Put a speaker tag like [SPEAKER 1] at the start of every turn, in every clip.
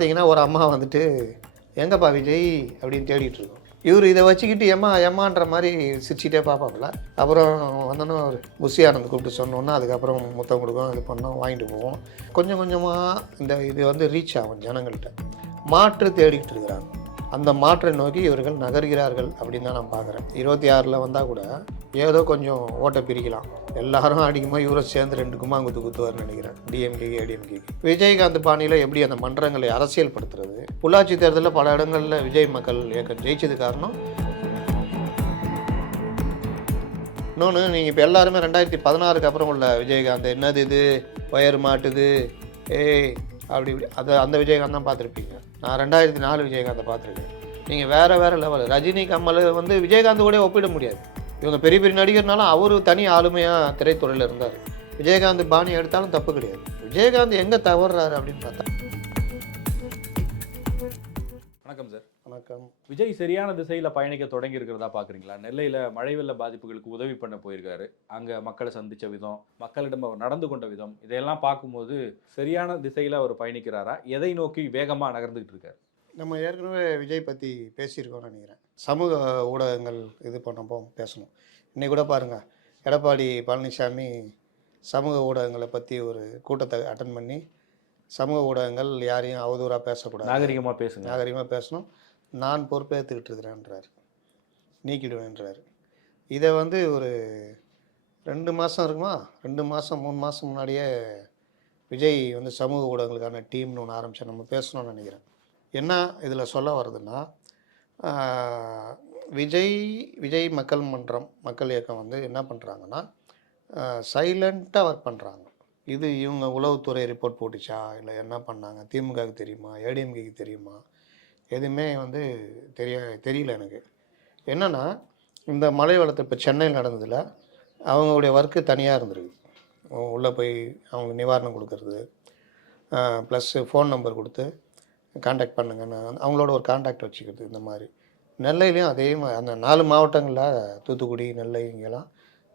[SPEAKER 1] பார்த்தீங்கன்னா ஒரு அம்மா வந்துட்டு எங்கப்பா விஜய்? அப்படின்னு தேடிட்டு இருக்கோம். இவர் இதை வச்சுக்கிட்டு எம்மா எம்மான்ற மாதிரி சிரிச்சிட்டே பார்ப்பாப்புல. அப்புறம் வந்தோன்னே ஒரு புஷி ஆனந்த் கூப்பிட்டு சொன்னோன்னா அதுக்கப்புறம் முத்தம் கொடுக்கும் இது பண்ணோம் வாங்கிட்டு போவோம். கொஞ்சம் கொஞ்சமாக இந்த இது வந்து ரீச் ஆகும் ஜனங்கள்கிட்ட. மாற்று தேடிக்கிட்டு இருக்கிறாங்க. அந்த மாற்றை நோக்கி இவர்கள் நகர்கிறார்கள் அப்படின்னு தான் நான் பார்க்குறேன். இருபத்தி ஆறில் வந்தால் கூட ஏதோ கொஞ்சம் ஓட்டை பிரிக்கலாம். எல்லாரும் அடிக்குமா இவரை சேர்ந்து ரெண்டு கும்மாங்குத்து குத்துவார்னு நினைக்கிறேன். டிஎம்கே ஏடிஎம்கே விஜயகாந்த் பாணியில் எப்படி அந்த மன்றங்களை அரசியல்படுத்துறது? உள்ளாட்சி தேர்தலில் பல இடங்களில் விஜய் மக்கள் இயக்கம் ஜெயிச்சது காரணம்? இன்னொன்று நீங்கள் இப்போ எல்லாருமே ரெண்டாயிரத்தி பதினாறுக்கு அப்புறம் உள்ள விஜயகாந்த் என்னது இது? வயர் மாட்டுது. ஏய் அப்படி இப்படி. அதை அந்த விஜயகாந்த் தான் பார்த்துருப்பீங்க. நான் ரெண்டாயிரத்தி நாலு விஜயகாந்தை பார்த்துருக்கேன். நீங்கள் வேறு வேறு லெவல் ரஜினி கமல் வந்து விஜயகாந்த் கூட ஒப்பிட முடியாது. இவங்க பெரிய பெரிய நடிகர்னாலும் அவர் தனி ஆளுமையாக திரைத்துறையில் இருந்தார். விஜயகாந்த் பாணி எடுத்தாலும் தப்பு கிடையாது. விஜயகாந்த் எங்கே தவறுறாரு அப்படின்னு பார்த்தா
[SPEAKER 2] வணக்கம். விஜய் சரியான திசையில் பயணிக்க தொடங்கி இருக்கிறதா பார்க்குறீங்களா நெல்லையில் மழை வெள்ள பாதிப்புகளுக்கு உதவி பண்ண போயிருக்காரு. அங்கே மக்களை சந்தித்த விதம் மக்களிடம் அவர் நடந்து கொண்ட விதம் இதையெல்லாம் பார்க்கும்போது சரியான திசையில் அவர் பயணிக்கிறாரா? எதை நோக்கி வேகமாக நகர்ந்துகிட்டு இருக்காரு?
[SPEAKER 1] நம்ம ஏற்கனவே விஜய் பற்றி பேசியிருக்கோம்னு நினைக்கிறேன். சமூக ஊடகங்கள் இது பண்ணப்போ பேசணும். இன்னைக்கு கூட பாருங்கள் எடப்பாடி பழனிசாமி சமூக ஊடகங்களை பற்றி ஒரு கூட்டத்தை அட்டன் பண்ணி சமூக ஊடகங்கள் யாரையும் அவதூறாக பேசக்கூடாது.
[SPEAKER 2] நாகரிகமாக பேசுங்க.
[SPEAKER 1] நாகரிகமாக பேசணும். நான் பொறுப்பேற்றுக்கிட்டு இருக்கிறேன்றார். நீக்கிடுவேன்றார். இதை வந்து ஒரு ரெண்டு மாதம் இருக்குமா? ரெண்டு மாதம் மூணு மாதம் முன்னாடியே விஜய் வந்து சமூக ஊடகங்களுக்கான டீம்னு ஒன்று ஆரம்பித்தேன் நம்ம பேசணும்னு நினைக்கிறேன். என்ன இதில் சொல்ல வருதுன்னா விஜய் விஜய் மக்கள் மன்றம் மக்கள் இயக்கம் வந்து என்ன பண்ணுறாங்கன்னா சைலண்ட்டாக ஒர்க் பண்ணுறாங்க இது இவங்க உளவுத்துறை ரிப்போர்ட் போட்டுச்சா? இல்லை என்ன பண்ணாங்க? திமுகவுக்கு தெரியுமா? ஏடிஎம்கேக்கு தெரியுமா? எதுவுமே வந்து தெரிய தெரியல எனக்கு. என்னென்னா இந்த மழை வளத்து இப்போ சென்னையில் நடந்ததில் அவங்களுடைய ஒர்க்கு தனியாக இருந்திருக்கு. உள்ளே போய் அவங்க நிவாரணம் கொடுக்கறது ப்ளஸ்ஸு ஃபோன் நம்பர் கொடுத்து காண்டாக்ட் பண்ணுங்கன்னு அவங்களோட ஒரு காண்டாக்ட் வச்சுக்கிறது இந்த மாதிரி. நெல்லையிலையும் அதே மாதிரி அந்த நாலு மாவட்டங்களில் தூத்துக்குடி நெல்லை இங்கெல்லாம்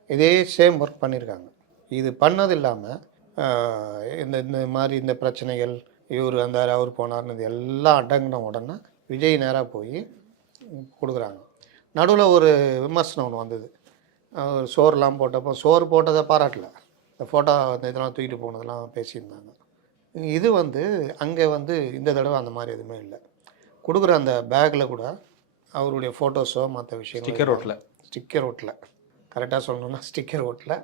[SPEAKER 1] இதே சேம் ஒர்க் பண்ணியிருக்காங்க இது பண்ணது இல்லாமல் இந்த இந்த மாதிரி இந்த பிரச்சனைகள் இவர் வந்தார் அவர் போனார்னு இது எல்லாம் அடங்கின உடனே விஜய் நேராக போய் கொடுக்குறாங்க. நடுவில் ஒரு விமர்சனம் ஒன்று வந்தது. சோறுலாம் போட்டப்போ சோறு போட்டதை பாராட்டல. இந்த ஃபோட்டோ அந்த இதெல்லாம் தூக்கிட்டு போனதெல்லாம் பேசியிருந்தாங்க. இது வந்து அங்கே வந்து இந்த தடவை அந்த மாதிரி எதுவுமே இல்லை. கொடுக்குற அந்த பேக்கில் கூட அவருடைய ஃபோட்டோஸோ மற்ற விஷயங்கள்
[SPEAKER 2] ஸ்டிக்கர் ஓட்டில்.
[SPEAKER 1] ஸ்டிக்கர் ஓட்டில். கரெக்டாக சொல்லணும்னா ஸ்டிக்கர் ஓட்டில்.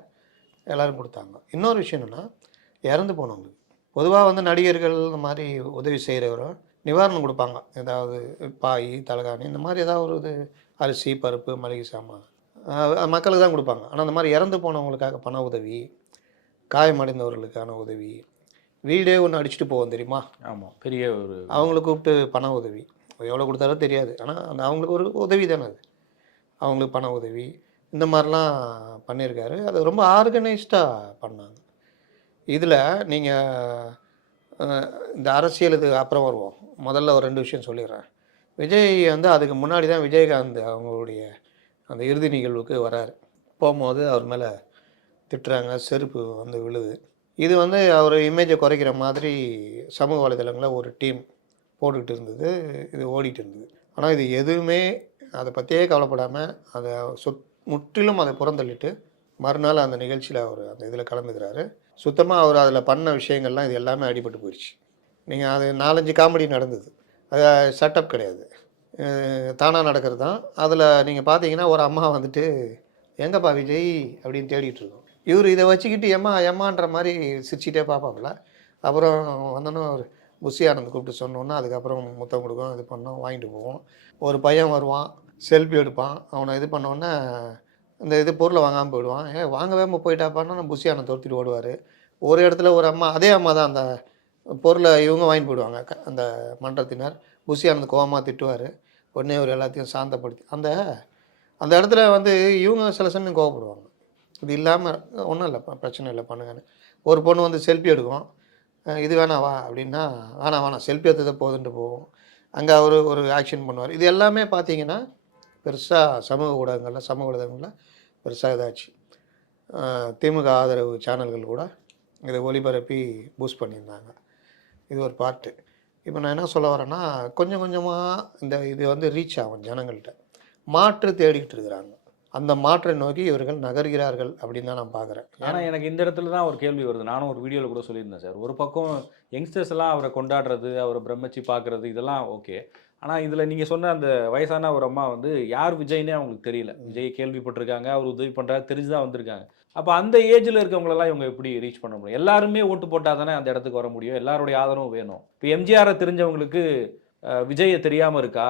[SPEAKER 1] எல்லோரும் கொடுத்தாங்க. இன்னொரு விஷயம் என்னென்னா இறந்து போனவங்களுக்கு பொதுவாக வந்து நடிகர்கள் இந்த மாதிரி உதவி செய்கிறவரும் நிவாரணம் கொடுப்பாங்க. ஏதாவது பாய் தலகாணி இந்த மாதிரி ஏதாவது ஒரு இது அரிசி பருப்பு மளிகை சாமான். மக்களுக்கு தான் கொடுப்பாங்க. ஆனால் அந்த மாதிரி இறந்து போனவங்களுக்காக பண உதவி காயமடைந்தவர்களுக்கான உதவி வீடே ஒன்று அடிச்சுட்டு போவோம் தெரியுமா?
[SPEAKER 2] ஆமாம் பெரிய ஒரு
[SPEAKER 1] அவங்கள கூப்பிட்டு பண உதவி. எவ்வளோ கொடுத்தாரோ தெரியாது. ஆனால் அந்த அவங்களுக்கு ஒரு உதவி தானே அது. அவங்களுக்கு பண உதவி இந்த மாதிரிலாம் பண்ணியிருக்காரு. அது ரொம்ப ஆர்கனைஸ்டாக பண்ணாங்க. இதில் நீங்கள் இந்த அரசியல் இதுக்கு அப்புறம் வருவோம். முதல்ல ஒரு ரெண்டு விஷயம் சொல்லிடுறேன். விஜய் வந்து அதுக்கு முன்னாடி தான் விஜயகாந்த் அவங்களுடைய அந்த இறுதி நிகழ்வுக்கு வராரு. போகும்போது அவர் மேலே திட்டுறாங்க செருப்பு வந்து விழுது. இது வந்து அவர் இமேஜை குறைக்கிற மாதிரி சமூக வலைதளங்களில் ஒரு டீம் போட்டுக்கிட்டு இருந்தது இது ஓடிட்டு இருந்தது. ஆனால் இது எதுவுமே அதை பற்றியே கவலைப்படாமல் அதை சுத் முற்றிலும் அதை புறந்தள்ளிட்டு மறுநாள் அந்த நிகழ்ச்சியில் அவர் அந்த இதில் கலந்துக்கிறாரு. சுத்தமாக அவர் அதில் பண்ண விஷயங்கள்லாம் இது எல்லாமே அடிபட்டு போயிடுச்சு நீங்கள் அது நாலஞ்சு காமெடி நடந்தது. அது செட்டப் கிடையாது. தானாக நடக்கிறது தான். அதில் நீங்கள் பார்த்தீங்கன்னா ஒரு அம்மா வந்துட்டு எங்கப்பா விஜய்? அப்படின்னு தேடிட்டு இருக்கோம். இவர் இதை வச்சுக்கிட்டு எம்மா எம்மான்ற மாதிரி சிரிச்சிட்டே பார்ப்பாப்புல. அப்புறம் வந்தோன்னே ஒரு புஷி ஆனந்த் கூப்பிட்டு சொன்னோன்னா அதுக்கப்புறம் முத்தம் கொடுக்கும் இது பண்ணோம் வாங்கிட்டு போவோம். ஒரு பையன் வருவான் செல்ஃபி எடுப்பான். அவனை இது பண்ணோன்னே இந்த இது பொருளை வாங்காமல் போயிடுவான். ஏ வாங்கவே போயிட்டாப்பான்னா புஷி ஆனந்த் துரத்திட்டு ஓடுவார். ஒரு இடத்துல ஒரு அம்மா அதே அம்மா தான் அந்த பொருளை இவங்க வாங்கிட்டு போயிடுவாங்க க- அந்த மன்றத்தினர். புஷி ஆனந்த் கோவமாக திட்டுவார். உடனே ஒரு எல்லாத்தையும் சாந்தப்படுத்தி அந்த அந்த இடத்துல வந்து இவங்க சில சமயம் கோவப்படுவாங்க. இது இல்லாமல் ஒன்றும் இல்லை பிரச்சனை இல்லை பண்ணுங்கன்னு. ஒரு பொண்ணு வந்து செல்ஃபி எடுக்கும். இது வேணாம் வா அப்படின்னா வேணாம் வேணாம் செல்ஃபி எடுத்ததை போதுன்ட்டு போவோம் அங்கே அவர் ஒரு ஆக்ஷன் பண்ணுவார். இது எல்லாமே பார்த்தீங்கன்னா பெருசாக சமூக ஊடகங்களில் சமூக ஊடகங்களில் பெருசாக இதாச்சு. திமுக ஆதரவு சேனல்கள் கூட இதை ஒளிபரப்பி பூஸ்ட் பண்ணியிருந்தாங்க. இது ஒரு பார்ட்டு இப்போ நான் என்ன சொல்ல வரேன்னா கொஞ்சம் கொஞ்சமாக இந்த இது வந்து ரீச் ஆகும் ஜனங்கள்கிட்ட. மாற்று தேடிக்கிட்டு இருக்கிறாங்க. அந்த மாற்றை நோக்கி இவர்கள் நகர்கிறார்கள் அப்படின்னு தான் நான் பார்க்குறேன்.
[SPEAKER 2] ஆனால் எனக்கு இந்த இடத்துல தான் ஒரு கேள்வி வருது. நானும் ஒரு வீடியோவில் கூட சொல்லியிருந்தேன் சார். ஒரு பக்கம் யங்ஸ்டர்ஸ் எல்லாம் அவரை கொண்டாடுறது அவரை பிரம்மச்சி பார்க்குறது இதெல்லாம் ஓகே ஆனால் இதில் நீங்கள் சொன்ன அந்த வயசான ஒரு அம்மா வந்து யார் விஜய்னே அவங்களுக்கு தெரியல. விஜய் கேள்விப்பட்டிருக்காங்க அவர் உதவி பண்ணுறாரு தெரிஞ்சு தான் வந்திருக்காங்க. அப்போ அந்த ஏஜில் இருக்கவங்களெல்லாம் இவங்க எப்படி ரீச் பண்ண முடியும்? எல்லாருமே ஓட்டு போட்டால் தானே அந்த இடத்துக்கு வர முடியும்? எல்லாருடைய ஆதரவும் வேணும். இப்போ எம்ஜிஆரை தெரிஞ்சவங்களுக்கு விஜயை தெரியாமல் இருக்கா?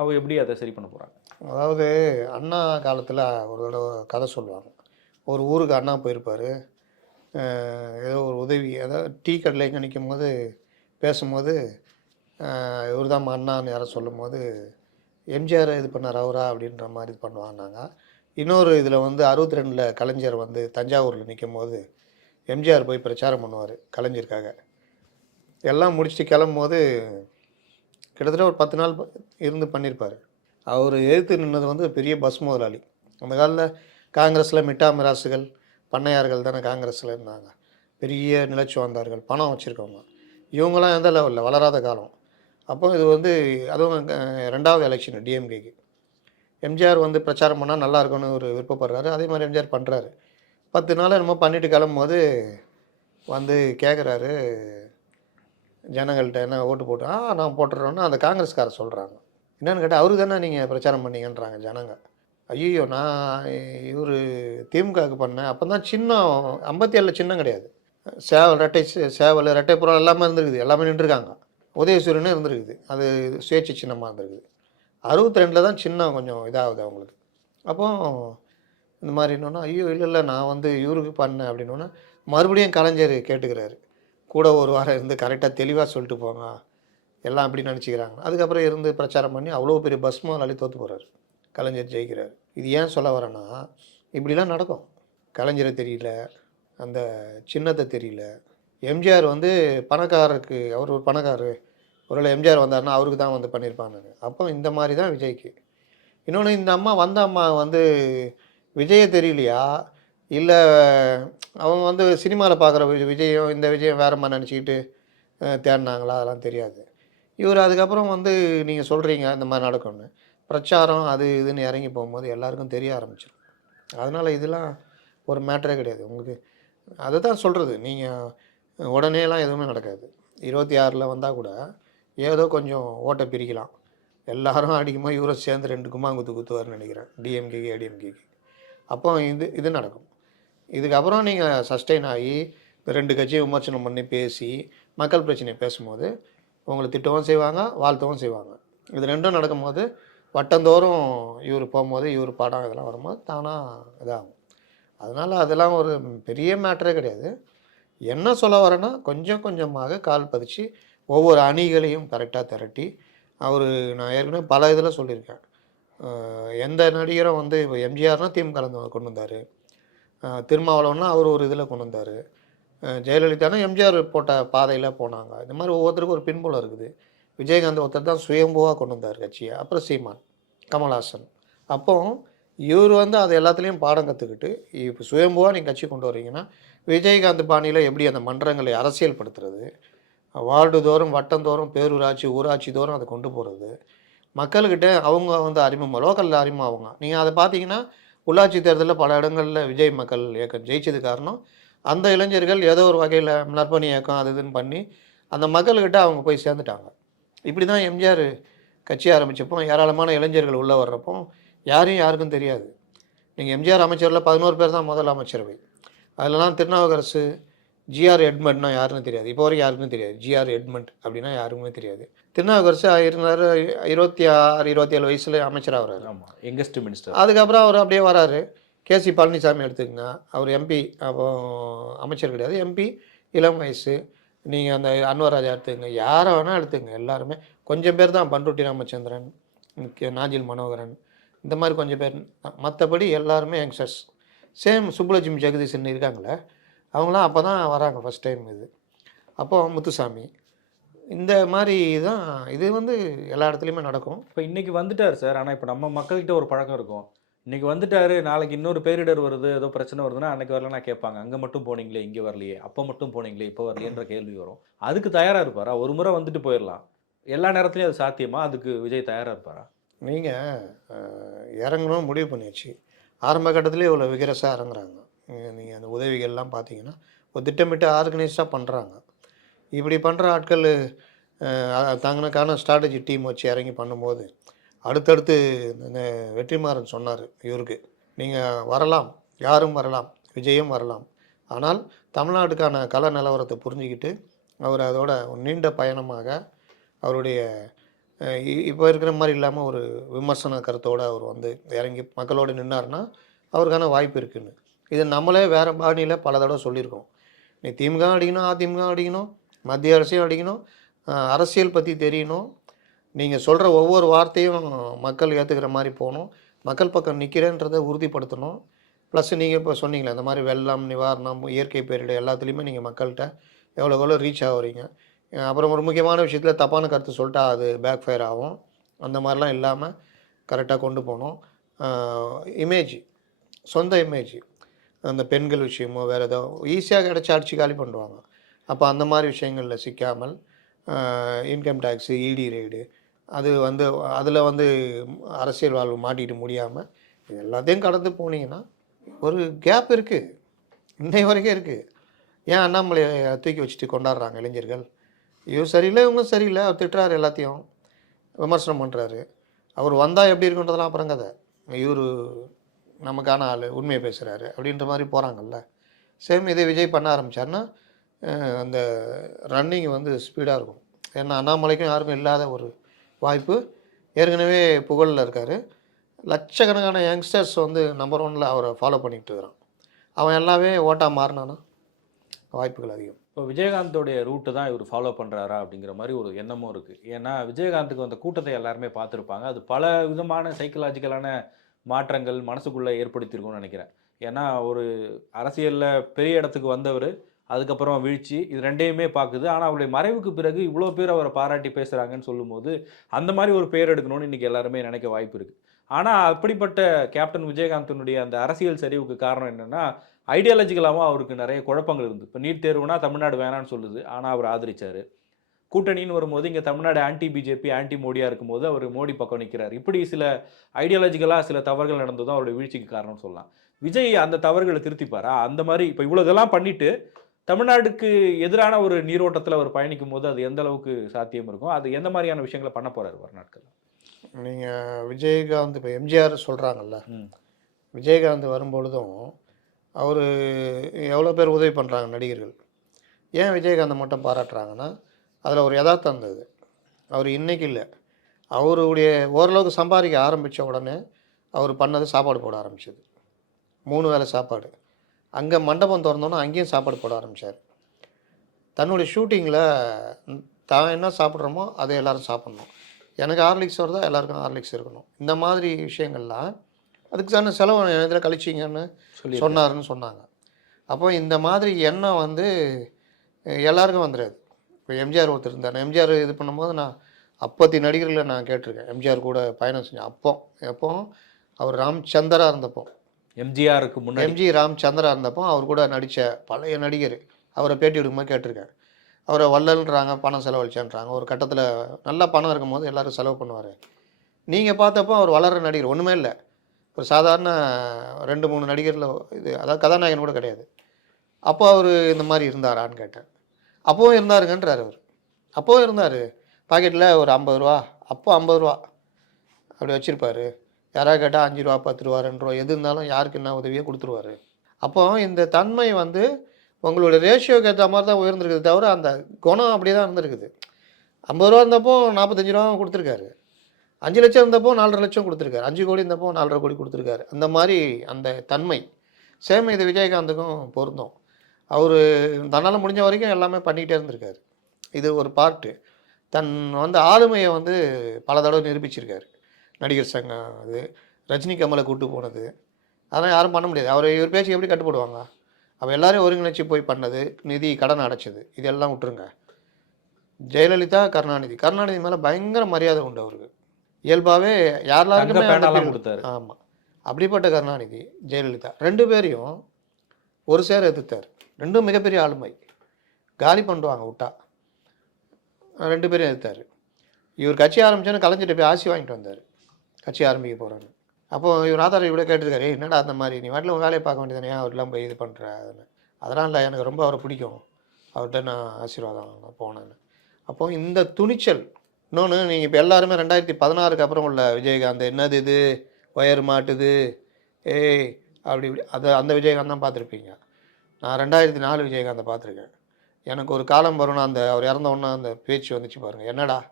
[SPEAKER 2] அவ எப்படி அதை சரி பண்ண போகிறாங்க
[SPEAKER 1] அதாவது அண்ணா காலத்தில் ஒரு தடவை கதை சொல்லுவாங்க. ஒரு ஊருக்கு அண்ணா போயிருப்பார். ஏதோ ஒரு உதவி அதாவது டீ கடையில் நிற்கும் போது பேசும்போது இவர் தான் அண்ணான்னு யாரோ சொல்லும்போது எம்ஜிஆர் இது பண்ணார் அவரா அப்படின்ற மாதிரி இது பண்ணுவாங்க இன்னொரு இதில் வந்து அறுபத்தி ரெண்டில் கலைஞர் வந்து தஞ்சாவூரில் நிற்கும் போது எம்ஜிஆர் போய் பிரச்சாரம் பண்ணுவார் கலைஞருக்காக. எல்லாம் முடிச்சுட்டு கிளம்பும் போது கிட்டத்தட்ட ஒரு பத்து நாள் இருந்து பண்ணியிருப்பார் அவர் எதிர்த்து நின்னது வந்து பெரிய பஸ் முதலாளி. அந்த காலத்தில் காங்கிரஸில் மிட்டா மிராசுகள் பண்ணையார்கள் தானே காங்கிரஸில் இருந்தாங்க பெரிய நிலச்சுவந்தார்கள் பணம் வச்சுருக்கவங்க. இவங்களாம் எந்த லெவலில் வளராத காலம். அப்போ இது வந்து அதுவும் ரெண்டாவது எலெக்ஷன் டிஎம்கேக்கு எம்ஜிஆர் வந்து பிரச்சாரம் பண்ணால் நல்லா இருக்கும்னு ஒரு விருப்பப்படுறாரு. அதே மாதிரி எம்ஜிஆர் பண்ணுறாரு பத்து நாள் என்னமோ பண்ணிட்டு கிளம்பும்போது வந்து கேட்குறாரு ஜனங்கள்கிட்ட என்ன ஓட்டு போட்டு ஆ நான் போட்டுறோன்னு அந்த காங்கிரஸ்காரர் சொல்கிறாங்க என்னென்னு கேட்டால் அவரு தானே நீங்கள் பிரச்சாரம் பண்ணீங்கன்றாங்க ஜனங்க. ஐயோ நான் இவர் திமுகவுக்கு பண்ணேன். அப்போ தான் சின்னம் ஐம்பத்தி ஏழில் சின்னம் கிடையாது. சேவல் ரெட்டை சேவல் ரெட்டை புறம் எல்லாமே இருந்திருக்குது. எல்லாமே நின்றுருக்காங்க. உதயசூரியனும் இருந்திருக்குது. அது சுயேட்சை சின்னமாக இருந்திருக்குது. அறுபத்தி ரெண்டில் தான் சின்னம் கொஞ்சம் இதாகுது அவங்களுக்கு. அப்போ இந்த மாதிரி என்னன்னா ஐயோ இல்லை இல்லை நான் வந்து இவருக்கு பண்ணேன் அப்படின்னோன்னா மறுபடியும் கலைஞர் கேட்டுக்கிறாரு. கூட ஒரு வாரம் இருந்து கரெக்டாக தெளிவாக சொல்லிட்டு போங்க. எல்லாம் அப்படி நினச்சிக்கிறாங்க. அதுக்கப்புறம் இருந்து பிரச்சாரம் பண்ணி அவ்வளோ பெரிய பஸ் முதலாளி தோற்று போகிறாரு கலைஞர் ஜெயிக்கிறார். இது ஏன் சொல்ல வரேன்னா இப்படிலாம் நடக்கும். கலைஞரை தெரியல. அந்த சின்னத்தை தெரியல. எம்ஜிஆர் வந்து பணக்காரருக்கு அவர் ஒரு பணக்காரரு ஒருவேளை எம்ஜிஆர் வந்தாருன்னா அவருக்கு தான் வந்து பண்ணியிருப்பாங்க அப்போ இந்த மாதிரி தான் விஜய்க்கு. இன்னொன்று இந்த அம்மா வந்த அம்மா வந்து விஜயை தெரியலையா? இல்லை அவங்க வந்து சினிமாவில் பார்க்குற விஜயம் இந்த விஜயம் வேற மாதிரி நினச்சிக்கிட்டு தேடினாங்களா? அதெல்லாம் தெரியாது. இவர் அதுக்கப்புறம் வந்து நீங்கள் சொல்கிறீங்க இந்த மாதிரி நடக்கும்னு. பிரச்சாரம் அது இதுன்னு இறங்கி போகும்போது எல்லாருக்கும் தெரிய ஆரம்பிச்சிடும் அதனால் இதெல்லாம் ஒரு மேட்டரே கிடையாது. உங்களுக்கு அதை தான் சொல்கிறது நீங்கள் உடனேலாம் எதுவுமே நடக்காது. இருபத்தி ஆறில் வந்தால் கூட ஏதோ கொஞ்சம் ஓட்டை பிரிக்கலாம். எல்லாரும் அடிக்கும்போது இவரை சேர்ந்து ரெண்டு கும்மாங்குத்து குத்துவார்னு நினைக்கிறேன். டிஎம்கேக்கு ஏடிஎம்கேக்கு அப்போ இது இது நடக்கும். இதுக்கப்புறம் நீங்கள் சஸ்டெயின் ஆகி இந்த ரெண்டு கட்சியை விமர்சனம் பண்ணி பேசி மக்கள் பிரச்சனையை பேசும்போது உங்களை திட்டவும் செய்வாங்க வாழ்த்தவும் செய்வாங்க. இது ரெண்டும் நடக்கும்போது வட்டந்தோறும் இவர் போகும்போது இவர் படம் இதெல்லாம் வரும்போது தானாக இதாகும். அதனால் அதெல்லாம் ஒரு பெரிய மேட்டரே கிடையாது. என்ன சொல்ல வரேன்னா கொஞ்சம் கொஞ்சமாக கால் பதிச்சு ஒவ்வொரு அணிகளையும் கரெக்டாக திரட்டி அவர் நான் ஏற்கனவே பல இதில் சொல்லியிருக்கேன். எந்த நடிகரும் வந்து இப்போ எம்ஜிஆர்னால் திமுக கலந்து கொண்டு வந்தார். திருமாவளவன்னா அவர் ஒரு இதில் கொண்டு வந்தார். ஜெயலலிதானா எம்ஜிஆர் போட்ட பாதையில் போனாங்க. இந்த மாதிரி ஒவ்வொருத்தருக்கும் ஒரு பின்புலம் இருக்குது. விஜயகாந்த் ஒருத்தர் தான் சுயம்புவாக கொண்டு வந்தார் கட்சியை. அப்புறம் சீமான் கமல்ஹாசன். அப்போ இவர் வந்து அது எல்லாத்துலேயும் பாடம் கற்றுக்கிட்டு இப்போ சுயம்புவாக நீங்கள் கட்சி கொண்டு வரீங்கன்னா விஜயகாந்த் பாணியில் எப்படி அந்த மன்றங்களை அரசியல்படுத்துறது? வார்டு தோறும் வட்டந்தோறும் பேரூராட்சி ஊராட்சி தோறும் அதை கொண்டு போகிறது மக்கள்கிட்ட அவங்க வந்து அறிமுகம் லோக்கலில் அறிமுகம் அவங்க. நீங்கள் அதை பார்த்தீங்கன்னா உள்ளாட்சி தேர்தலில் பல இடங்களில் விஜய் மக்கள் இயக்கம் ஜெயிச்சது காரணம் அந்த இளைஞர்கள் ஏதோ ஒரு வகையில் நற்பணி இயக்கம் அது இதுன்னு பண்ணி அந்த மக்கள்கிட்ட அவங்க போய் சேர்ந்துட்டாங்க. இப்படி தான் எம்ஜிஆர் கட்சி ஆரம்பித்தப்போ ஏராளமான இளைஞர்கள் உள்ளே வர்றப்போ யாரையும் யாருக்கும் தெரியாது. நீங்கள் எம்ஜிஆர் அமைச்சரில் பதினோரு பேர் தான் முதல் அமைச்சரவை. அதிலலாம் திருநாவுக்கரசு ஜிஆர் எட்மண்ட்னா யாருன்னு தெரியாது. இப்போ வரைக்கும் யாருக்கும் தெரியாது. ஜிஆர் எட்மண்ட் அப்படின்னா யாருக்குமே தெரியாது. திருநாவுக்கரசு இருந்தார் இருபத்தி ஆறு இருபத்தி ஏழு வயசில் அமைச்சராக வர்றாரு
[SPEAKER 2] ஆமாம் யங்கஸ்ட் மினிஸ்டர்
[SPEAKER 1] அதுக்கப்புறம் அவர் அப்படியே வராரு. கேசி பழனிசாமி எடுத்துக்கங்க. அவர் எம்பி அப்போ அமைச்சர் கிடையாது. எம்பி இளம் வயசு. நீங்கள் அந்த அன்வர் ராஜா எடுத்துக்கங்க. யாரை வேணால் எடுத்துக்கங்க. எல்லாருமே கொஞ்சம் பேர் தான் பண்ருட்டி ராமச்சந்திரன் நாஞ்சில் மனோகரன். இந்த மாதிரி கொஞ்சம் பேர். மற்றபடி எல்லாருமே யங்ஸ்டர்ஸ். சேம் சுப்புலட்சுமி ஜெகதீசன் இருக்காங்களே அவங்களாம் அப்போ தான் வராங்க ஃபஸ்ட் டைம் இது. அப்போ முத்துசாமி இந்த மாதிரி தான் இது வந்து எல்லா இடத்துலையுமே நடக்கும்.
[SPEAKER 2] இப்போ இன்னைக்கு வந்துட்டார் சார் ஆனால் இப்போ நம்ம மக்கள்கிட்ட ஒரு பழக்கம் இருக்கும். இன்னைக்கு வந்துட்டாரு நாளைக்கு இன்னொரு பேரிடர் வருது ஏதோ பிரச்சனை வருதுன்னா அன்னைக்கு வரலன்னா கேட்பாங்க அங்கே மட்டும் போனீங்களே இங்கே வரலையே அப்போ மட்டும் போனீங்களே இப்போ வரலையேன்ற கேள்வி வரும். அதுக்கு தயாராக இருப்பாரா? ஒரு முறை வந்துட்டு போயிடலாம். எல்லா நேரத்துலையும் அது சாத்தியமா? அதுக்கு விஜய் தயாரா இருப்பாரா?
[SPEAKER 1] நீங்கள் இறங்கணும்னு முடிவு பண்ணியாச்சு. ஆரம்ப கட்டத்திலே இவ்வளோ விகரசாக இறங்குறாங்க. நீங்கள் அந்த உதவிகள்லாம் பார்த்தீங்கன்னா ஒரு திட்டமிட்டு ஆர்கனைஸ்டாக பண்ணுறாங்க இப்படி பண்ணுற ஆட்கள் அஹ், தங்களுக்கான ஸ்ட்ராட்டஜி டீம் வச்சு இறங்கி பண்ணும்போது அடுத்தடுத்து வெற்றிமாறன் சொன்னார் இவருக்கு நீங்கள் வரலாம் யாரும் வரலாம் விஜயும் வரலாம். ஆனால் தமிழ்நாட்டுக்கான கல நிலவரத்தை புரிஞ்சுக்கிட்டு அவர் அதோட நீண்ட பயணமாக அவருடைய இப்போ இருக்கிற மாதிரி இல்லாமல் ஒரு விமர்சன கருத்தோடு அவர் வந்து இறங்கி மக்களோடு நின்னார்னா அவருக்கான வாய்ப்பு இருக்குன்னு. இது நம்மளே வேறு பாணியில் பல தடவை சொல்லியிருக்கோம். நீ திமுக அடிக்கணும் அதிமுக அடிக்கணும் மத்திய அரசையும் அடிக்கணும் அரசியல் பற்றி தெரியணும். நீங்கள் சொல்கிற ஒவ்வொரு வார்த்தையும் மக்கள் ஏற்றுக்கிற மாதிரி போகணும். மக்கள் பக்கம் நிற்கிறேன்றதை உறுதிப்படுத்தணும். ப்ளஸ் நீங்கள் இப்போ சொன்னீங்களே இந்த மாதிரி வெள்ளம் நிவாரணம் இயற்கை பேரிடர் எல்லாத்துலேயுமே நீங்கள் மக்கள்கிட்ட எவ்வளோ எவ்வளோ ரீச் ஆகுறீங்க. அப்புறம் ஒரு முக்கியமான விஷயத்தில் தப்பான கருத்து சொல்லிட்டா அது பேக் ஃபயர் ஆகும். அந்த மாதிரிலாம் இல்லாமல் கரெக்டாக கொண்டு போகணும். இமேஜ் சொந்த இமேஜ் அந்த பெண்கள் விஷயமோ வேறு ஏதோ ஈஸியாக கிடச்சி அடிச்சு காலி பண்ணுவாங்க அப்போ அந்த மாதிரி விஷயங்களில் சிக்காமல் இன்கம் டேக்ஸு இடி ரெய்டு அது வந்து அதில் வந்து அரசியல் வாழ்வு மாட்டிட்டு முடியாமல் இது எல்லாத்தையும் கடந்து போனீங்கன்னா ஒரு கேப் இருக்குது இன்னை வரைக்கும் இருக்குது ஏன் அண்ணாமலையை தூக்கி வச்சுட்டு கொண்டாடுறாங்க இளைஞர்கள்? இவர் சரியில்லை இவங்க சரியில்லை. அவர் திட்டுறாரு எல்லாத்தையும். விமர்சனம் பண்ணுறாரு அவர் வந்தால் எப்படி இருக்குன்றதெல்லாம் அப்புறம் கதை. இவர் நமக்கான ஆள் உண்மையை பேசுகிறாரு அப்படின்ற மாதிரி போகிறாங்கல்ல சேம் இதே விஜய் பண்ண ஆரம்பித்தாருன்னா அந்த ரன்னிங் வந்து ஸ்பீடாக இருக்கும். ஏன்னா அண்ணாமலைக்கும் யாருக்கும் இல்லாத ஒரு வாய்ப்பு. ஏற்கனவே புகழில் இருக்கார். லட்சக்கணக்கான யங்ஸ்டர்ஸ் வந்து நம்பர் ஒனில் அவரை ஃபாலோ பண்ணிகிட்டு இருக்கிறான். அவன் எல்லாமே ஓட்டாக மாறினானா வாய்ப்புகள் அதிகம்.
[SPEAKER 2] இப்போ விஜயகாந்தோடைய ரூட்டு தான் இவர் ஃபாலோ பண்ணுறாரா அப்படிங்கிற மாதிரி ஒரு எண்ணமும் இருக்குது ஏன்னா விஜயகாந்துக்கு அந்த கூட்டத்தை எல்லாருமே பார்த்துருப்பாங்க. அது பல விதமான சைக்கலாஜிக்கலான மாற்றங்கள் மனசுக்குள்ளே ஏற்படுத்தியிருக்கும்னு நினைக்கிறேன். ஏன்னா ஒரு அரசியலில் பெரிய இடத்துக்கு வந்தவர் அதுக்கப்புறம் வீழ்ச்சி இது ரெண்டையுமே பார்க்குது. ஆனால் அவருடைய மறைவுக்கு பிறகு இவ்வளோ பேர் அவரை பாராட்டி பேசுகிறாங்கன்னு சொல்லும்போது அந்த மாதிரி ஒரு பேர் எடுக்கணும்னு இன்றைக்கி எல்லாருமே நினைக்க வாய்ப்பு இருக்குது ஆனால் அப்படிப்பட்ட கேப்டன் விஜயகாந்தனுடைய அந்த அரசியல் சரிவுக்கு காரணம் என்னென்னா ஐடியாலஜிக்கலாகவும் அவருக்கு நிறைய குழப்பங்கள் இருந்து. இப்போ நீட் தேர்வுனா தமிழ்நாடு வேணான்னு சொல்லுது. ஆனால் அவர் ஆதரிச்சார். கூட்டணின்னு வரும்போது இங்கே தமிழ்நாடு ஆன்டி பிஜேபி ஆன்டி மோடியாக இருக்கும்போது அவர் மோடி பக்கம் நிற்கிறார் இப்படி சில ஐடியாலஜிக்கலாக சில தவறுகள் நடந்ததும் அவருடைய வீழ்ச்சிக்கு காரணம்னு சொல்லலாம். விஜய் அந்த தவறுகளை திருத்திப்பாரா? அந்த மாதிரி இப்போ இவ்வளோ இதெல்லாம் பண்ணிட்டு தமிழ்நாட்டுக்கு எதிரான ஒரு நீரோட்டத்தில் அவர் பயணிக்கும் போது அது எந்த அளவுக்கு சாத்தியம் இருக்கும்? அது எந்த மாதிரியான விஷயங்களை பண்ண போறாரு வர நாட்கள்
[SPEAKER 1] நீங்கள் விஜயகாந்த் இப்போ எம்ஜிஆர் சொல்கிறாங்கல்ல. விஜயகாந்த் வரும்பொழுதும் அவர் எவ்வளோ பேர் உதவி பண்ணுறாங்க நடிகர்கள்? ஏன் விஜயகாந்தை மட்டும் பாராட்டுறாங்கன்னா அதில் ஒரு யதார்த்தம் இருந்தது. அவர் இன்றைக்கி இல்லை. அவருடைய ஓரளவுக்கு சம்பாதிக்க ஆரம்பித்த உடனே அவர் பண்ணது சாப்பாடு போட ஆரம்பிச்சது. மூணு வேளை சாப்பாடு. அங்கே மண்டபம் திறந்தோன்னே அங்கேயும் சாப்பாடு போட ஆரம்பித்தார் தன்னுடைய ஷூட்டிங்கில் தான் என்ன சாப்பிட்றோமோ அதை எல்லோரும் சாப்பிட்ணும். எனக்கு ஹார்லிக்ஸ் வருதா? எல்லாருக்கும் ஹார்லிக்ஸ் இருக்கணும். இந்த மாதிரி விஷயங்கள்லாம் அதுக்கு தானே செலவு இதில் கழிச்சிங்கன்னு
[SPEAKER 2] சொல்லி
[SPEAKER 1] சொன்னாருன்னு சொன்னாங்க. அப்போ இந்த மாதிரி எண்ணம் வந்து எல்லாருக்கும் வந்துடாது. இப்போ எம்ஜிஆர் ஒருத்தர் இருந்தார். எம்ஜிஆர் இது பண்ணும்போது நான் அப்பத்தி நடிகர்களை நான் கேட்டிருக்கேன். எம்ஜிஆர் கூட பயணம் செஞ்சேன். அப்போ எப்போ? அவர் ராம்சந்தரா இருந்தப்போ.
[SPEAKER 2] எம்ஜிஆருக்கு முன்னாடி.
[SPEAKER 1] எம்ஜி ராம்சந்திரா இருந்தப்போ அவர் கூட நடித்த பழைய நடிகர். அவரை பேட்டி எடுக்கும்போது கேட்டிருக்கேன் அவரை வள்ளல்ன்றாங்க பணம் செலவழிச்சேன்றாங்க. ஒரு கட்டத்தில் நல்ல பணம் இருக்கும்போது எல்லாரும் செலவு பண்ணுவார். நீங்கள் பார்த்தப்போ அவர் வளர்கிற நடிகர் ஒன்றுமே இல்லை. ஒரு சாதாரண ரெண்டு மூணு நடிகரில் இது அதாவது கதாநாயகன் கூட கிடையாது. அப்போ அவர் இந்த மாதிரி இருந்தாரான்னு கேட்டேன். அப்போவும் இருந்தாருங்கன்றார் அவர். அப்போவும் இருந்தார். பாக்கெட்டில் ஒரு ஐம்பது ரூபா. அப்போ ஐம்பது ரூபா. அப்படி வச்சுருப்பாரு. யாராவது கேட்டால் அஞ்சு ரூபா பத்து ரூபா ரெண்டு ரூபா எது இருந்தாலும் யாருக்கு என்ன உதவியோ கொடுத்துருவாரு. அப்போ இந்த தன்மை வந்து உங்களோட ரேஷியோக்கு ஏற்ற மாதிரி தான் உயர்ந்திருக்குது தவிர அந்த குணம் அப்படியே தான் இருந்திருக்குது. ஐம்பது ரூபா இருந்தப்போ நாற்பத்தஞ்சு ரூபா கொடுத்துருக்காரு. அஞ்சு லட்சம் இருந்தப்போ நாலரை லட்சம் கொடுத்துருக்காரு. அஞ்சு கோடி இருந்தப்போ நாலரை கோடி கொடுத்துருக்காரு. அந்த மாதிரி அந்த தன்மை சேம் இது விஜயகாந்துக்கும் பொருந்தும். அவர் தன்னால் முடிஞ்ச வரைக்கும் எல்லாமே பண்ணிக்கிட்டே இருந்திருக்காரு. இது ஒரு பார்ட்டு தன் வந்து ஆளுமையை வந்து பல தடவை நிரூபிச்சிருக்காரு. நடிகர் சங்கம் அது ரஜினி கமலை கூட்டு போனது. அதெல்லாம் யாரும் பண்ண முடியாது. அவர் இவர் பேச்சு எப்படி கட்டுப்படுவாங்க? அவள் எல்லாரையும் ஒருங்கிணைச்சு போய் பண்ணது நிதி கடன் அடைச்சது. இதெல்லாம் விட்டுருங்க. ஜெயலலிதா கருணாநிதி. கருணாநிதி மேலே பயங்கர மரியாதை உண்டு அவருக்கு. இயல்பாகவே யாரெல்லாருக்குமே
[SPEAKER 2] கொடுத்தாரு.
[SPEAKER 1] ஆமாம் அப்படிப்பட்ட கருணாநிதி ஜெயலலிதா. ரெண்டு பேரையும் ஒரு சேர எதிர்த்தார். ரெண்டும் மிகப்பெரிய ஆளுமை. காலி பண்ணுவாங்க விட்டா ரெண்டு பேரும் எதிர்த்தார். இவர் கட்சி ஆரம்பிச்சோன்னு கலைஞர்கிட்ட போய் ஆசி வாங்கிட்டு வந்தார். கட்சி ஆரம்பிக்க போகிறான்னு அப்போ இவர் ஆதாரம் இவ்வளோ கேட்டிருக்காரு "ஏய், என்னடா அந்த மாதிரி? நீ வாட்டில் உன் வேலையை பார்க்க வேண்டியதானே அவர்லாம் போய் இது பண்ணுற அதுன்னு. அதெல்லாம் இல்லை எனக்கு ரொம்ப அவரை பிடிக்கும். அவர்கிட்ட நான் ஆசீர்வாதம் போனேன்னு. அப்போ இந்த துணிச்சல் இன்னொன்று நீங்கள் இப்போ எல்லாருமே ரெண்டாயிரத்தி பதினாறுக்கு அப்புறம் உள்ள விஜயகாந்த் என்னது இது? ஒயர் மாட்டுது. ஏய் அப்படி இப்படி. அதை அந்த விஜயகாந்த் தான் பார்த்துருப்பீங்க. நான் ரெண்டாயிரத்தி நாலு விஜயகாந்தை பார்த்துருக்கேன். எனக்கு ஒரு காலம் வரும்னா அந்த அவர் இறந்த உடனே அந்த பேச்சு வந்துச்சு பாருங்கள் என்னடா?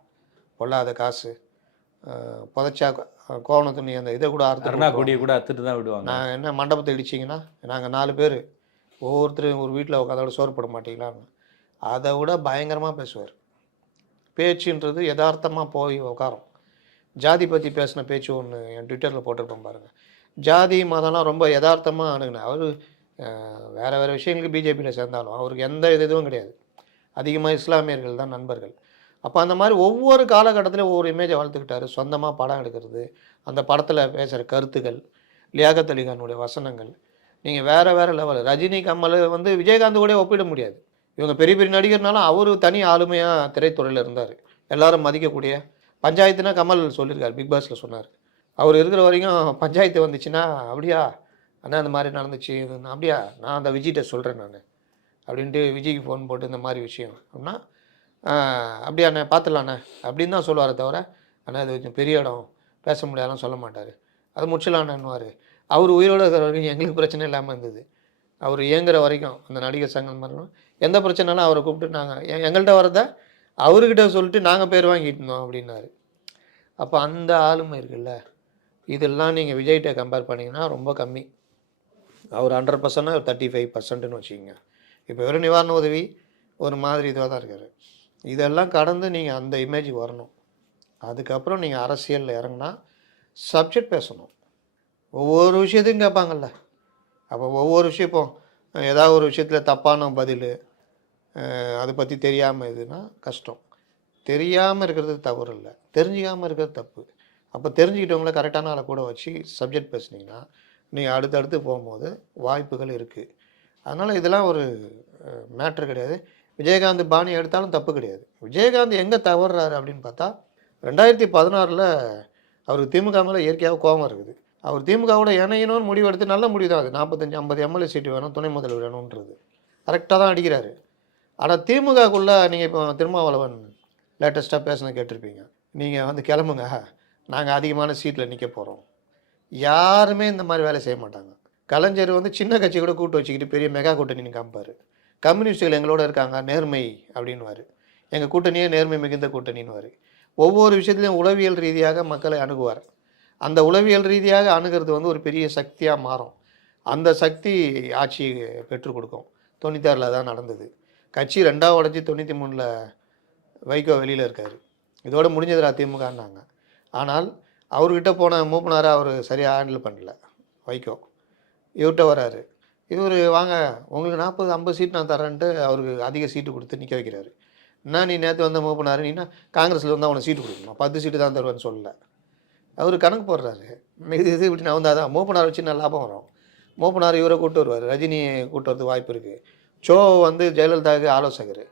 [SPEAKER 1] பொல்லாத காசு. புதைச்சா கோ- கோவண துணி அந்த இதை கூட அறுத்து
[SPEAKER 2] கொடியை கூட அத்துட்டு தான் விடுவாங்க.
[SPEAKER 1] நான் என்ன மண்டபத்தை இடிச்சிங்கன்னா நாங்கள் நாலு பேர். ஒவ்வொருத்தரும் ஒரு வீட்டில் உட்காந்தோட சோறு போட மாட்டீங்களான்னு. அதை விட பயங்கரமாக பேசுவார். பேச்சுன்றது யதார்த்தமாக போய் உட்காரும் ஜாதி பற்றி பேசின பேச்சு ஒன்று என் ட்விட்டரில் போட்டிருப்பேன் பாருங்கள் ஜாதி மதம்லாம் ரொம்ப யதார்த்தமாக அணுகுனேன் அவர் வேறு வேறு விஷயங்களுக்கு பிஜேபியில் சேர்ந்தாலும் அவருக்கு எந்த இது இதுவும் கிடையாது. அதிகமாக இஸ்லாமியர்கள் தான் நண்பர்கள். அப்போ அந்த மாதிரி ஒவ்வொரு காலகட்டத்திலையும் ஒவ்வொரு இமேஜை வளர்த்துக்கிட்டாரு. சொந்தமாக படம் எடுக்கிறது அந்த படத்தில் பேசுகிற கருத்துக்கள் லியாகத் அலிகானுடைய வசனங்கள். நீங்கள் வேறு வேறு லெவல் ரஜினி கமல் வந்து விஜயகாந்த் கூட ஒப்பிட முடியாது. இவங்க பெரிய பெரிய நடிகர்னாலும் அவர் தனி ஆளுமையாக திரைத்துறையில் இருந்தார். எல்லாரும் மதிக்கக்கூடிய பஞ்சாயத்துனா கமல் சொல்லியிருக்காரு பிக் பாஸில் சொன்னார். அவர் இருக்கிற வரைக்கும் பஞ்சாயத்து வந்துச்சுன்னா அப்படியா? அண்ணா இந்த மாதிரி நடந்துச்சு. அப்படியா? நான் அந்த விஜய்கிட்ட சொல்கிறேன் நான். அப்படின்ட்டு விஜய்க்கு ஃபோன் போட்டு இந்த மாதிரி விஷயம். அப்படின்னா அப்படியா அண்ணே பார்த்துலாண்ணே அப்படின்னு தான் சொல்லுவாரே தவிர அண்ணா அது கொஞ்சம் பெரிய இடம். பேச முடியாதுன்னு சொல்ல மாட்டார். அது முடிச்சலான்னுவார் அவர் உயிரோடு இருக்கிற வரைக்கும் எங்களுக்கு பிரச்சனை இல்லாமல் இருந்தது. அவர் இயங்குற வரைக்கும் அந்த நடிகர் சங்கம் மாதிரிலாம் எந்த பிரச்சனைனாலும் அவரை கூப்பிட்டு நாங்கள் எங்கள்கிட்ட வரத அவர்கிட்ட சொல்லிட்டு நாங்கள் பேர் வாங்கிட்டு இருந்தோம் அப்படின்னாரு. அப்போ அந்த ஆளுமை இருக்குல்ல இதெல்லாம் நீங்கள் விஜய்கிட்ட கம்பேர் பண்ணிங்கன்னா ரொம்ப கம்மி. அவர் ஹண்ட்ரட் பர்சன்ட்னா ஒரு தேர்ட்டி ஃபைவ் பர்சன்ட்னு வச்சுக்கோங்க. இப்போ வெறும் நிவாரண உதவி ஒரு மாதிரி இதுவாக தான் இருக்கார். இதெல்லாம் கடந்து நீங்கள் அந்த இமேஜுக்கு வரணும். அதுக்கப்புறம் நீங்கள் அரசியலில் இறங்குனா சப்ஜெக்ட் பேசணும். ஒவ்வொரு விஷயத்தையும் கேட்பாங்கல்ல. அப்போ ஒவ்வொரு விஷயம் இப்போ ஏதாவது ஒரு விஷயத்தில் தப்பான பதில் அதை பற்றி தெரியாமல் இதுனா கஷ்டம். தெரியாமல் இருக்கிறது தவறு இல்லை. தெரிஞ்சிக்காமல் இருக்கிறது தப்பு. அப்போ தெரிஞ்சுக்கிட்டவங்கள கரெக்டான ஆளை கூட வச்சு சப்ஜெக்ட் பேசுனீங்கன்னா நீங்கள் அடுத்தடுத்து போகும்போது வாய்ப்புகள் இருக்குது அதனால் இதெல்லாம் ஒரு மேட்ரு கிடையாது. விஜயகாந்த் பாணி எடுத்தாலும் தப்பு கிடையாது. விஜயகாந்த் எங்கே தவறுறாரு அப்படின்னு பார்த்தா ரெண்டாயிரத்தி பதினாறில் அவருக்கு திமுக மேலே இயற்கையாக கோபம் இருக்குது. அவர் திமுகவோட இணையணும்னு முடிவு எடுத்து நல்ல முடிவு தான் அது. நாற்பத்தஞ்சு ஐம்பது எம்எல்ஏ சீட்டு வேணும் துணை முதல்வர் வேணுன்றது கரெக்டாக தான் அடிக்கிறாரு. ஆனால் திமுகக்குள்ளே நீங்கள் இப்போ திருமாவளவன் லேட்டஸ்ட்டாக பேசின கேட்டிருப்பீங்க. நீங்கள் வந்து கிளம்புங்க. நாங்கள் அதிகமான சீட்டில் நிற்க போகிறோம் யாருமே இந்த மாதிரி வேலை செய்ய மாட்டாங்க. கலைஞர் வந்து சின்ன கட்சி கூட கூட்டு வச்சுக்கிட்டு பெரிய மெகா கூட்டணி காமிப்பார். கம்யூனிஸ்டுகள் எங்களோட இருக்காங்க. நேர்மை அப்படின்வார் எங்கள் கூட்டணியே நேர்மை மிகுந்த கூட்டணின்வார் ஒவ்வொரு விஷயத்துலையும் உளவியல் ரீதியாக மக்களை அணுகுவார். அந்த உளவியல் ரீதியாக அணுகிறது வந்து ஒரு பெரிய சக்தியாக மாறும். அந்த சக்தி ஆட்சி பெற்றுக் கொடுக்கும். தொண்ணூத்தாறில் தான் நடந்தது. கட்சி ரெண்டாவது உடச்சி தொண்ணூற்றி மூணில் வைகோ வெளியில் இருக்கார். இதோடு முடிஞ்சதில் திமுகன்னாங்க. ஆனால் அவர்கிட்ட போன மூப்பனாரை அவர் சரியாக ஹேண்டில் பண்ணல. வைகோ. இவர்கிட்ட வராரு. இவர் வாங்க உங்களுக்கு நாற்பது ஐம்பது சீட் நான் தரேன்ட்டு அவருக்கு அதிக சீட்டு கொடுத்து நிற்க வைக்கிறாரு. என்ன நீ நேற்று வந்த மூப்பனார்? நீனா காங்கிரஸில் வந்து அவனை சீட்டு கொடுக்கணும்? பத்து சீட்டு தான் தருவேன்னு சொல்லலை. அவர் கணக்கு போடுறாரு. இது இது இப்படி நான் வந்தால் தான் மூப்பனார் வச்சு நல்லா லாபம் வரும்? மூப்பனார் இவரை கூப்பிட்டு வருவார். ரஜினியை கூப்பிட்டு வரதுக்கு வாய்ப்பு இருக்குது ஷோ வந்து ஜெயலலிதாவுக்கு ஆலோசகர்.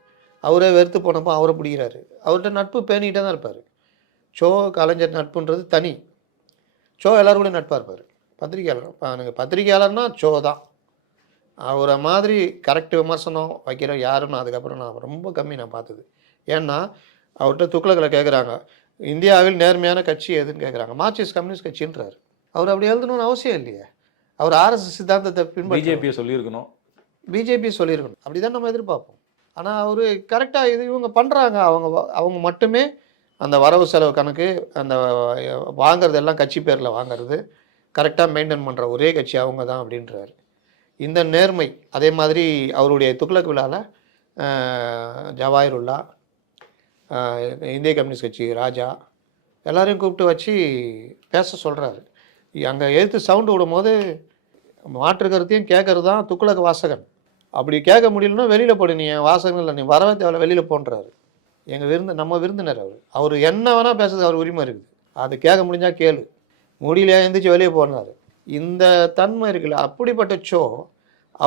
[SPEAKER 1] அவரே வெறுத்து போனப்போ அவரை பிடிக்கிறாரு. அவர்கிட்ட நட்பு பேணிக்கிட்டே தான் இருப்பார். ஷோ கலைஞர் நட்புன்றது தனி. ஷோ எல்லாரும் கூட நட்பாக இருப்பார். பத்திரிகையாளர் இப்போ எனக்கு பத்திரிகையாளர்னால் ஜோ தான். அவரை மாதிரி கரெக்ட் விமர்சனம் வைக்கிற யாருன்னு அதுக்கப்புறம் நான் ரொம்ப கம்மி நான் பார்த்தது. ஏன்னா அவர்கிட்ட துக்ளக்கில் கேட்குறாங்க இந்தியாவில் நேர்மையான கட்சி எதுன்னு கேட்குறாங்க மார்க்சிஸ்ட் கம்யூனிஸ்ட் கட்சின்றார். அவர் அப்படி எழுதணும்னு அவசியம் இல்லையே. அவர் ஆர்எஸ்எஸ் சித்தாந்தத்தை பின்பற்றி
[SPEAKER 2] பிஜேபியை சொல்லியிருக்கணும்.
[SPEAKER 1] பிஜேபி சொல்லியிருக்கணும். அப்படி தான் நம்ம எதிர்பார்ப்போம். ஆனால் அவர் கரெக்டாக இது இவங்க பண்ணுறாங்க அவங்க அவங்க மட்டுமே அந்த வரவு செலவு கணக்கு அந்த வாங்கிறது எல்லாம் கட்சி பேரில் வாங்குறது கரெக்டாக மெயின்டைன் பண்ணுற ஒரே கட்சி அவங்க தான் அப்படின்றாரு. இந்த நேர்மை அதே மாதிரி அவருடைய துக்ளக் விழாவில் ஜவாஹிருல்லா இந்திய கம்யூனிஸ்ட் கட்சி ராஜா எல்லாரையும் கூப்பிட்டு வச்சு பேச சொல்கிறாரு அங்கே எழுத்து சவுண்டு விடும்போது மாற்று கருத்தையும் கேட்கறது தான் துக்ளக் வாசகன். அப்படி கேட்க முடியலன்னா வெளியில் போடு நீ என் வாசகன் இல்லை நீ வரவே தேவையில்ல வெளியில் போன்றாரு. எங்கள் விருந்து நம்ம விருந்தினர் அவர். அவர் என்ன வேணால் பேசுறது அவர் உரிமை இருக்குது. அது கேட்க முடிஞ்சால் கேளு. முடியலையா எந்திரிச்சு வெளியே போனார். இந்த தன்மை இருக்குல்ல அப்படிப்பட்ட ஷோ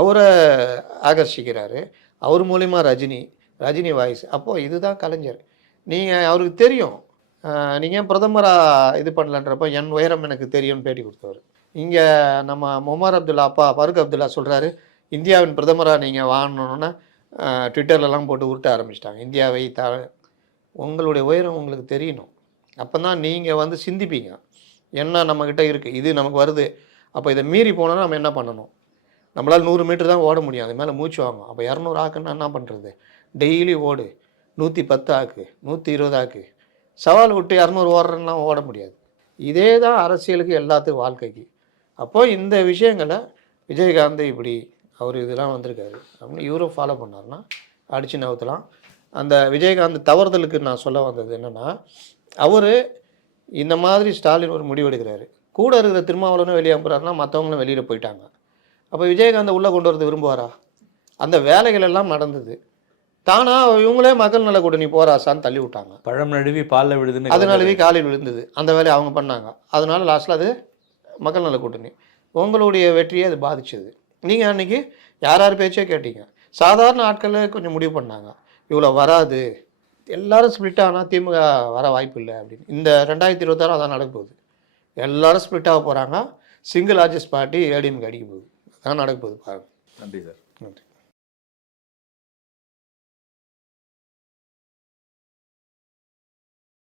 [SPEAKER 1] அவரை ஆகர்ஷிக்கிறாரு. அவர் மூலிமா ரஜினி ரஜினி வாய்ஸ் அப்போது இதுதான் கலைஞர். நீங்கள் அவருக்கு தெரியும். நீங்கள் ஏன் பிரதமராக இது பண்ணலன்றப்ப என் உயரம் எனக்கு தெரியும்னு பேட்டி கொடுத்தவர். இங்கே நம்ம முமார் அப்துல்லா அப்பா ஃபருக் அப்துல்லா சொல்கிறாரு இந்தியாவின் பிரதமராக நீங்கள் வாங்கணுன்னா ட்விட்டர்லலாம் போட்டு உருட்ட ஆரம்பிச்சிட்டாங்க. இந்தியாவை த உங்களுடைய உயரம் உங்களுக்கு தெரியணும். அப்போ தான் நீங்கள் வந்து சிந்திப்பீங்க. என்ன நம்மக்கிட்ட இருக்குது இது நமக்கு வருது. அப்போ இதை மீறி போனோன்னா நம்ம என்ன பண்ணணும்? நம்மளால் நூறு மீட்டர் தான் ஓட முடியும். அது மேலே மூச்சு வாங்கும். அப்போ இரநூறு ஆக்குன்னா என்ன பண்ணுறது டெய்லி ஓடு. நூற்றி பத்து ஆக்கு. நூற்றி இருபது ஆக்கு. சவால் விட்டு இரநூறு ஓடுறன்னா ஓட முடியாது. இதே தான் அரசியலுக்கு எல்லாத்துக்கும் வாழ்க்கைக்கு. அப்போது இந்த விஷயங்களை விஜயகாந்த் இப்படி அவர் இதெல்லாம் வந்திருக்காரு. அப்படின்னு இவரும் ஃபாலோ பண்ணாருன்னா அடித்து நவுத்தலாம். அந்த விஜயகாந்த் தவறுதலுக்கு நான் சொல்ல வந்தது என்னென்னா அவர் இந்த மாதிரி ஸ்டாலின் ஒரு முடிவு எடுக்கிறாரு. கூட இருக்கிற திருமாவளவனும் வெளியே அனுப்புறாருன்னா மற்றவங்களும் வெளியில் போயிட்டாங்க. அப்போ விஜயகாந்தை உள்ளே கொண்டு வரது விரும்புவாரா? அந்த வேலைகள் எல்லாம் நடந்தது. தானா இவங்களே மக்கள் நல கூட்டணி போராசான்னு தள்ளி விட்டாங்க.
[SPEAKER 2] பழம் நழுவி பால்ல விழுதுன்னு
[SPEAKER 1] அதனாலவே காலையில் விழுந்தது. அந்த வேலையை அவங்க பண்ணாங்க. அதனால லாஸ்ட்டில் அது மக்கள் நல கூட்டணி. உங்களுடைய வெற்றியை அது பாதிச்சது. நீங்கள் அன்னைக்கு யார் யார் பேச்சே கேட்டீங்க? சாதாரண ஆட்களே கொஞ்சம் முடிவு பண்ணாங்க. இவ்வளோ வராது. எல்லாரும் ஸ்ப்ளிட் ஆனால் திமுக வர வாய்ப்பு இல்லை அப்படின்னு. இந்த ரெண்டாயிரத்தி இருபத்தாறு அதான் நடக்க போகுது. எல்லாரும் ஸ்ப்ளிட் ஆக போகிறாங்க சிங்கிள் லார்ஜஸ்ட் பார்ட்டி ஏடிஎம்க்கு அடிக்க போகுது. அதான் நடக்க போகுது பாருங்க.
[SPEAKER 2] நன்றி சார்.
[SPEAKER 1] நன்றி.